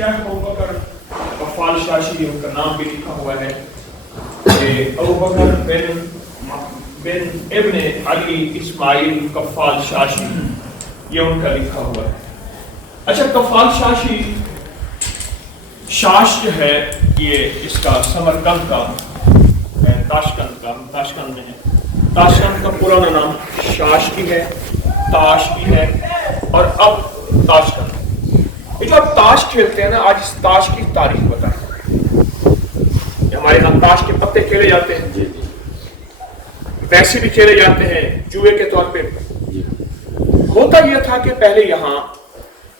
शेख अबू बकर कफ़ाल शाशी, उनका नाम भी लिखा हुआ है कि अबू बकर बिन इब्ने अली इस्माइल कफ़ाल शाशी, ये उनका लिखा हुआ है। अच्छा, कफ़ाल शाशी, शाश जो है ये इसका समरकंद का, ताशकंद में है। ताशकंद का पुराना नाम शाश भी है, ताश भी है, और अब ताशकंद। ये जो आप ताश खेलते हैं ना, आज इस ताश की तारीख बताएं। हमारे यहाँ ताश के पत्ते खेले जाते हैं, वैसे भी खेले जाते हैं जुए के तौर पे। होता यह था कि पहले यहाँ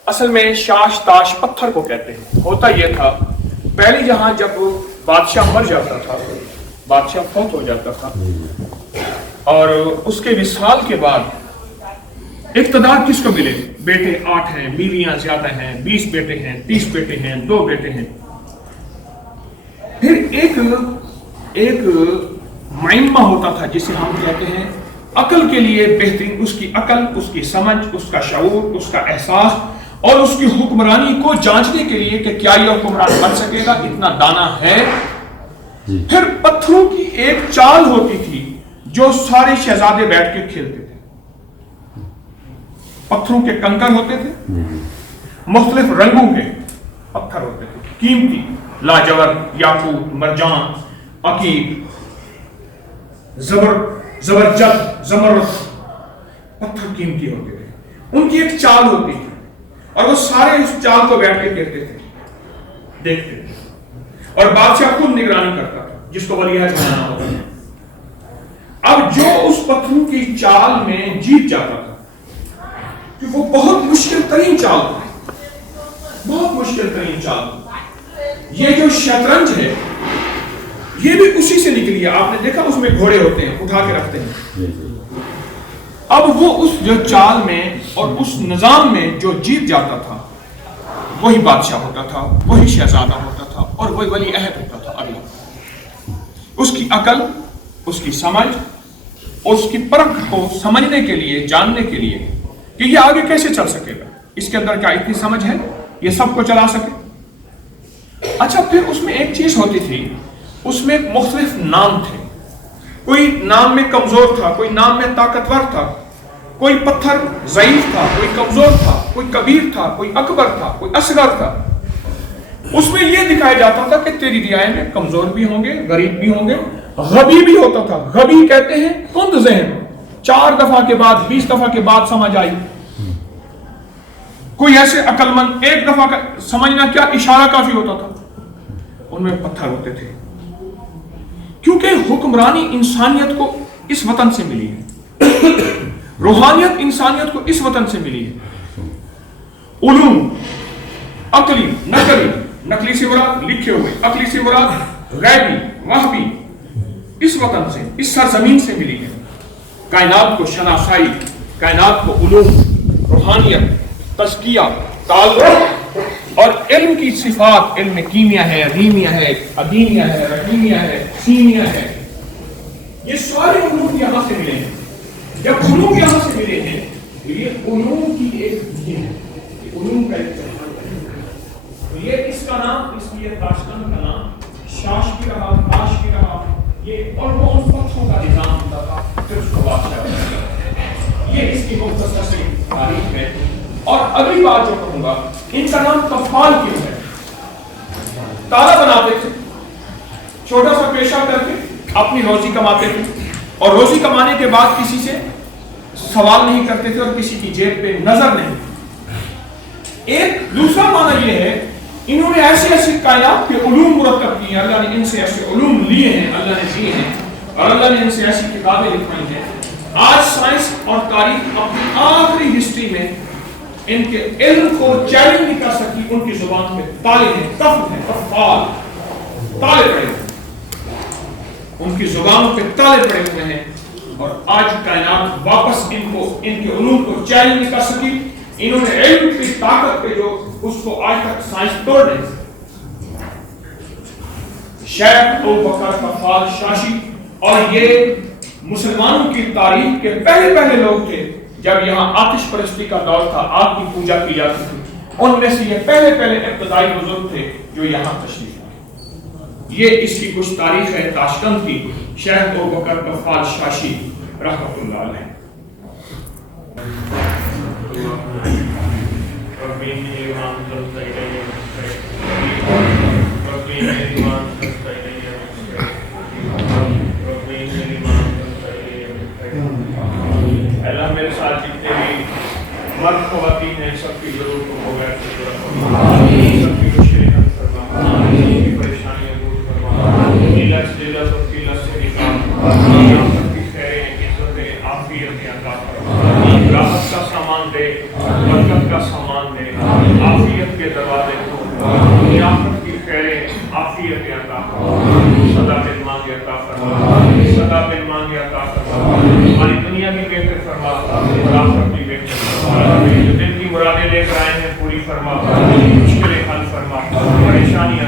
असल में शाश ताश पत्थर को कहते हैं। होता यह था पहले यहाँ जब बादशाह मर जाता था, बादशाह फौत हो जाता था, और उसके विसाल के बाद इक़्तिदार किसको मिले? बेटे 8 हैं, बीवियां ज्यादा हैं, 20 बेटे हैं, 30 बेटे हैं, 2 बेटे हैं। फिर एक माइम्मा होता था जिसे हम कहते हैं अकल के लिए बेहतरीन, उसकी अकल, उसकी समझ, उसका शऊर, उसका एहसास और उसकी हुक्मरानी को जांचने के लिए कि क्या यह हुक्मरान बन सकेगा, इतना दाना है। फिर पत्थरों की एक चाल होती थी जो सारे शहजादे बैठ के खेलते थे। पत्थरों के कंकर होते थे, मुख्तलिफ रंगों के पत्थर होते थे, कीमती, लाजवर, याकूत, मरजान, अकीक, जबरजद, जमरद, पत्थर कीमती होते थे। उनकी एक चाल होती थी और वो सारे उस चाल को बैठ के देखते थे, देखते थे, और बादशाह खुद निगरानी करता था, जिसको वलीअहद बनाना होता था। अब जो उस पत्थरों की चाल में जीत जाता था, कि वो बहुत मुश्किल तरीन चाल था, बहुत मुश्किल तरीन चाल। ये जो शतरंज है ये भी उसी से निकली है। आपने देखा उसमें घोड़े होते हैं, उठा के रखते हैं। अब वो उस जो चाल में और उस निजाम में जो जीत जाता था, वही बादशाह होता था, वही शहजादा होता था, और वही वली अहद होता था। अगला उसकी अकल, उसकी समझ, उसकी परख को समझने के लिए, जानने के लिए कि ये आगे कैसे चल सकेगा, इसके अंदर क्या इतनी समझ है ये सबको चला सके। अच्छा, फिर उसमें एक चीज होती थी, उसमें मुख्तलिफ नाम थे। कोई नाम में कमजोर था, कोई नाम में ताकतवर था, कोई पत्थर ज़ईफ था, कोई कमजोर था, कोई कबीर था, कोई अकबर था, कोई असगर था। उसमें यह दिखाया जाता था कि तेरी रियायत में कमजोर भी होंगे, गरीब भी होंगे, गबी भी होता था। गबी कहते हैं कुंद ज़हन, 4 दफा के बाद, 20 दफा के बाद समझ आई। कोई ऐसे अकलमंद 1 दफा का समझना क्या इशारा काफी होता था। उनमें पत्थर होते थे, क्योंकि हुक्मरानी इंसानियत को इस वतन से मिली है, रूहानियत इंसानियत को इस वतन से मिली है। उलूम, अकली, नकली, नकली से मुराद लिखे हुए, अकली से मुराद गैबी, वहबी, इस वतन से, इस सरजमीन से मिली है। कायनात को शनासाई, कायनात को उलूम, रूहानियत, तज़किया, ताल्लुक़ और इल्म की सिफात, इल्म कीमिया है, रीमिया है, अदीमिया है, रहीमिया है, सीमिया है, ये सारे उलूम यहां से मिले हैं। जब उलूम यहां से मिले हैं तो ये उलूम की एक विधि है, ये उलूम का एक तरीका है। तो ये इसका नाम, इसलिए ताशकंद का नाम शाश भी रहा, ताश भी रहा। ये और वो उस पत्थरों का निजाम होता था, फिर उसको बादशाह। ये इसकी मुख्तसर सी तारीख है। और अगली बात जो कहूंगा, इनका नाम कफ़ाल क्यों है? ताला बनाते थे, छोटा सा पेशा करके अपनी रोजी कमाते थे, और रोजी कमाने के बाद किसी से सवाल नहीं करते थे और किसी की जेब पे नजर नहीं। एक दूसरा माना यह है, इन्होंने ऐसे ऐसे कायनात के उलूम मुरत्तब किए हैं, अल्लाह ने इनसे ऐसे उलूम लिए हैं, अल्लाह ने दिए हैं, और अल्लाह ने इनसे ऐसी किताबें लिखवाई हैं। आज साइंस और तारीख अपनी आखिरी हिस्ट्री में इनके इल्म को चैलेंज नहीं कर सकती। उनकी जुबान पे ताले हैं, कफ है, कफ़ाल, ताले पड़े हैं, उनकी जुबानों पे ताले पड़े हुए हैं, और आज कायनात वापस इनको, इनके उलूम को चैलेंज नहीं कर सकी। इन्होंने इल्म की ताकत पे जो उसको आज तक साइंस तोड़ नहीं। शेख अबू बकर कफ़ाल शाशी, और ये मुसलमानों की तारीख के पहले लोग थे जब यहाँ आतिश परस्ती का दौर था, आग की पूजा की जाती थी। ان میں سے یہ پہلے ابتدائی بزرگ تھے جو یہاں تشریف لائے. یہ اس کی کچھ تاریخ ہے تاشکند کی. شیخ ابوبکر غفال شاشی رحمۃ اللہ علیہ. اللہ میرے ساتھ جتنے بھی مرد خواتین ہیں سب کی ضرورت کو غیر سے پورا فرما, سب کی مشکلیں حل فرما, سب کی پریشانیاں دور فرما, قلت ذلت اور قلت سے نکال, سب کی خیریں عزتیں عافیتیں عطا فرما, راحت کا سامان دے, برکت کا سامان دے, عافیت کے دروازے کھول, آخرت کی خیریں عافیتیں عطا فرما, صدا بن مانگے عطا فرما, صدا بن مانگے عطا فرما, ہماری دنیا بھی بہتر فرما اور آخرت بھی بہتر فرما, جو دل کی مرادیں لے کر آئے ہیں پوری فرما, مشکلیں حل فرما, پریشانی